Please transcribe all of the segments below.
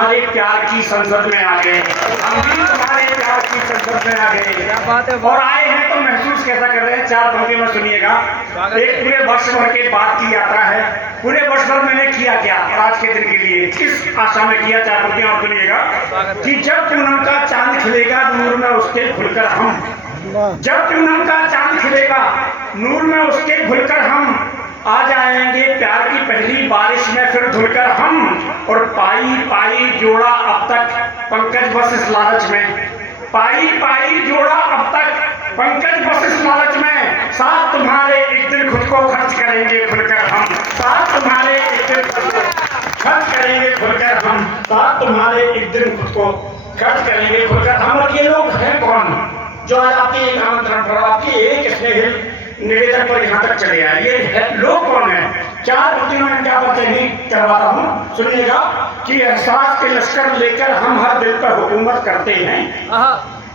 हमारे प्यार की संसद में आ गए, हम भी तुम्हारे प्यार की संसद में आ गए। क्या बात है। और आए हैं तो महसूस कैसा कर रहे हैं, चार पंक्ति में सुनिएगा। एक पूरे वर्ष भर के बाद की यात्रा है। पूरे वर्ष भर मैंने किया क्या आज के दिन के लिए, किस आशा में किया, चार पंक्तियां और सुनिएगा। कि जब पूनम का चांद खिलेगा नूर में उसके खुलकर हम, जब पूनम का चांद खिलेगा नूर में उसके खुलकर हम, आ जाएंगे प्यार की पहली बारिश में फिर धुलकर हम। और पाई पाई जोड़ा अब तक पंकज बस इस लालच में, पाई पाई जोड़ा अब तक पंकज बस इस लालच में, साथ तुम्हारे एक दिन खुद को खर्च करेंगे खुलकर हम, साथ तुम्हारे एक दिन खर्च करेंगे खुलकर हम, साथ तुम्हारे एक दिन खुद को खर्च करेंगे खुलकर हम। और ये लोग हैं कौन जो आज आपके एक आमंत्रण पर, आपकी एक स्नेह निवेदन पर यहाँ तक चले आए, ये लोग कौन है? चार पंक्तियों में क्या परिचय नहीं करवाता हूँ, सुनिएगा। कि एहसास के लश्कर लेकर हम हर दिल पर हुकूमत करते हैं,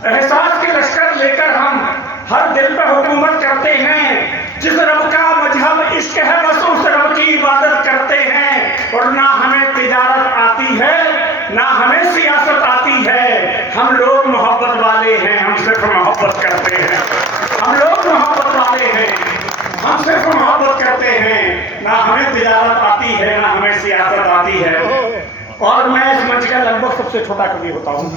एहसास के लश्कर लेकर हम हर दिल पर हुकूमत करते हैं। जिस रब का मजहब इश्क है बस उस रब की इबादत करते हैं। और ना हमें तिजारत आती है ना हमें सियासत आती है, हम लोग मोहब्बत वाले हैं, हम सिर्फ मोहब्बत करते हैं, हम लोग मोहब्बत वाले हैं, हम सिर्फ मोहब्बत करते हैं, ना हमें तिजारत आती है ना हमें सियासत आती है। और मैं इस मंच का लगभग सबसे छोटा कवि होता हूँ,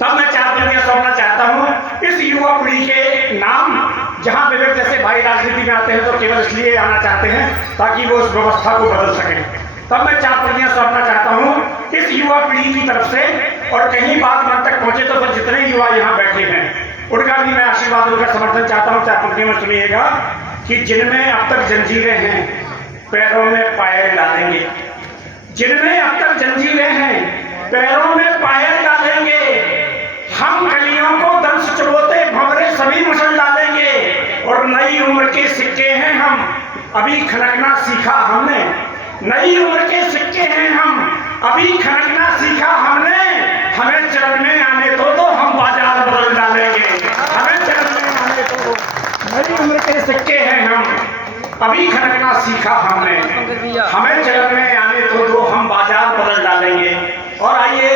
तब मैं चार पंक्तियां सौंपना चाहता हूँ इस युवा पीढ़ी के नाम। जहाँ विवेक जैसे भाई राजनीति में आते हैं तो केवल इसलिए आना चाहते हैं ताकि वो उस व्यवस्था को बदल सकें। तब मैं चार पंक्तियां सौंपना चाहता हूँ इस युवा पीढ़ी की तरफ से। और कहीं बात मन तक पहुंचे तो फिर जितने युवा यहाँ बैठे हैं उनका भी मैं आशीर्वाद, उनका समर्थन चाहता हूँ। चार पंक्तियों में सुनिएगा। कि जिनमें अब तक जंजीरें हैं पैरों में पायल डालेंगे, जिनमें अब तक जंजीरें हैं पैरों में पायल डालेंगे, हम कलियों को दंश चुभोते भंवरे सभी मसल डालेंगे। और नई उम्र के सिक्के हैं हम, अभी खनकना सीखा हमने, नई उम्र के सिक्के हैं हम, अभी खनकना सीखा हमने। हमें चरण में आने दो हम बाजार बदल डालेंगे, हमें चरण में आने दो, नई उम्र के सिक्के हैं हम, अभी खनकना सीखा हमने, हमें चरण में आने दो हम बाजार बदल डालेंगे। और आइए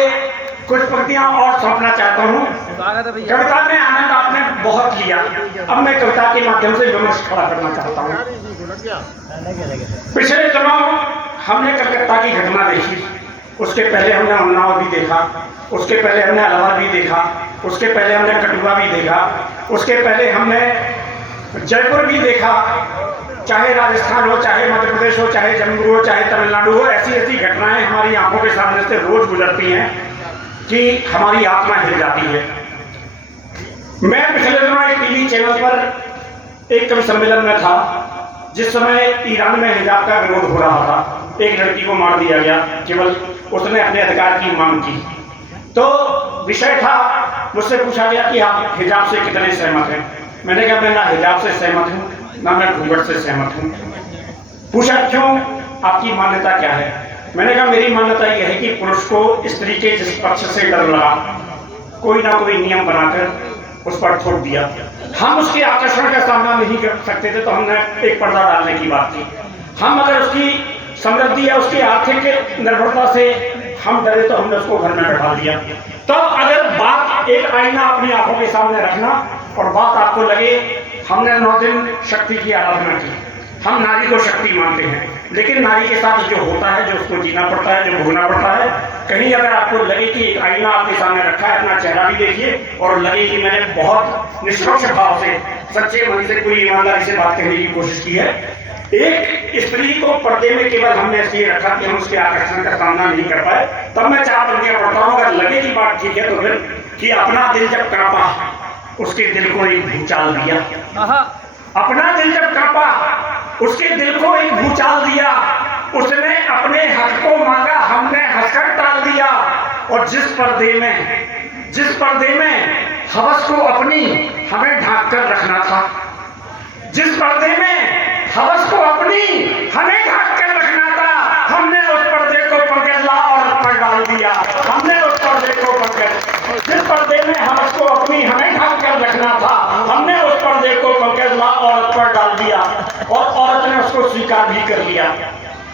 कुछ पंक्तियां और सौंपना चाहता हूँ। कविता में आनंद आपने बहुत लिया, अब मैं कविता के माध्यम से विमर्श खड़ा करना चाहता हूँ। पिछले दिनों हमने कलकत्ता की घटना देखी, उसके पहले हमने उन्नाव भी देखा, उसके पहले हमने अलवर भी देखा, उसके पहले हमने कठुआ भी देखा, उसके पहले हमने जयपुर भी देखा। चाहे राजस्थान हो, चाहे मध्य प्रदेश हो, चाहे जम्मू हो, चाहे तमिलनाडु हो, ऐसी ऐसी घटनाएं हमारी आंखों के सामने से रोज गुजरती हैं कि हमारी आत्मा हिल जाती है। मैं पिछले दिनों एक टीवी चैनल पर एक कवि सम्मेलन में था जिस समय ईरान में हिजाब का विरोध हो रहा था। एक लड़की को मार दिया गया केवल उसने अपने अधिकार की मांग की। तो विषय था, मुझसे पूछा गया कि आप हिजाब से कितने सहमत हैं। मैंने कहा मैं ना हिजाब से सहमत हूँ ना मैं घूंघट से सहमत हूँ। पूछा क्यों, आपकी मान्यता क्या है? मैंने कहा मेरी मान्यता यह है कि पुरुष को स्त्री के जिस पक्ष से डर लगा कोई ना कोई नियम बनाकर उस पर थोप दिया। हम उसके आकर्षण का सामना नहीं कर सकते थे तो हमने एक पर्दा डालने की बात की। हम अगर उसकी समृद्धि या उसकी आर्थिक निर्भरता से हम डरे तो हमने उसको घर में बैठा दिया। तो अगर बात एक आईना अपनी आंखों के सामने रखना और बात आपको लगे हमने 9 दिन शक्ति की आराधना की, हम नारी को शक्ति मानते हैं, लेकिन नारी के साथ जो होता है, जो उसको जीना पड़ता है, जो भोगना पड़ता है, कहीं अगर आपको लगे कि एक आईना आपके सामने रखा है, अपना चेहरा भी देखिए और लगे कि मैंने बहुत निष्पक्ष भाव से सच्चे मन से पूरी ईमानदारी से बात कहने की कोशिश की है। एक स्त्री को पर्दे में केवल हमने इसलिए रखा कि हम उसके आकर्षण का सामना नहीं कर पाए। तब मैं चार पंक्तियां पढ़ता हूँ, अगर लगे की बात ठीक है तो फिर। कि अपना दिल जब कांपा उसके दिल को एक भूचाल दिया, अपना दिल जब कांपा उसके दिल को एक भूचाल दिया, उसने अपने हक को मांगा हमने हंसकर टाल दिया। और जिस पर्दे में हवस को अपनी हमें ढांक कर रखना था, जिस पर्दे में हवस को अपनी हमें ढांक कर रखना था, हमने उस पर्दे को पंकज ला औरत पर डाल दिया, हमने उस पर्दे को पंकज, जिस पर्दे में हवस को अपनी हमें ढांक कर रखना था, हमने उस पर्दे को पंकज ला औरत पर डाल दिया। और औरत ने उसको स्वीकार भी कर लिया।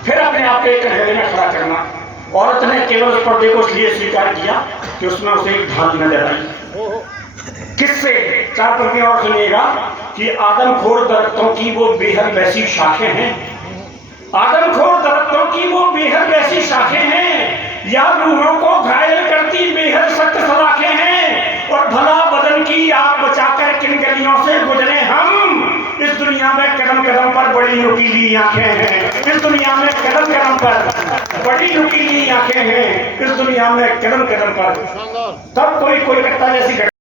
फिर अपने आप के कटघरे में खड़ा करना, औरत ने केवल उस पर्दे को इसलिए स्वीकार किया कि उसमें उसे एक ढाल नजर आई। किससे? 4 पंक्तियां और सुनिएगा कि आदमखोर दरख्तों की वो बेहद वैसी शाखें हैं, आदमखोर दरख्तों की वो बेहद वैसी शाखें हैं, या रूहों को घायल करती बेहद सख्त सलाखें हैं, और भला बदन की आग बचाकर किन गलियों से गुजरे हम। इस दुनिया में कदम कदम पर बड़ी नुकीली आंखें हैं, इस दुनिया में कदम कदम पर बड़ी नुकीली आंखें हैं, इस दुनिया में कदम कदम पर। तब कोई कोलकाता जैसी